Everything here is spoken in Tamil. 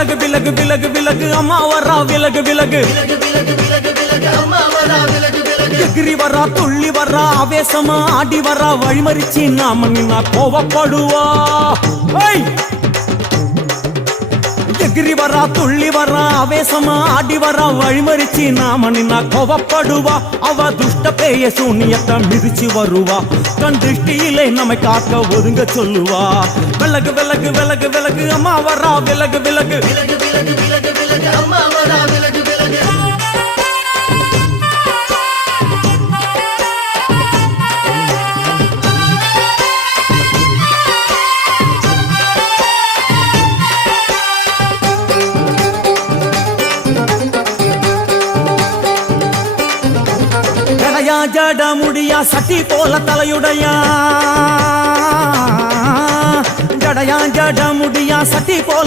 விலகு விலகு விலகு விலகு அம்மா வரா விலகு விலகு எகிரி வரா துள்ளி வரா ஆவேசமா ஆடி வரா வழிமறிச்சு நாம நின்னா கோவப்படுவா எகிரி வரா துள்ளி வரா ஆவேசமா ஆடி வரா வழிமறிச்சு நாம நின்னா கோவப்படுவா அவ துஷ்ட பேய சூனியத்தை மிதிச்சு வருவா கண் திருஷ்டியிலே நம்மை காக்க ஒதுங்க சொல்லுவா விலகு விலகு விலகு விலகு அம்மா வரா விலகு விலகு அம்மா வரா விலகு விலகு ஜட முடியா சட்டி போல தலையுடையா ஜடையா ஜட முடியா சட்டி போல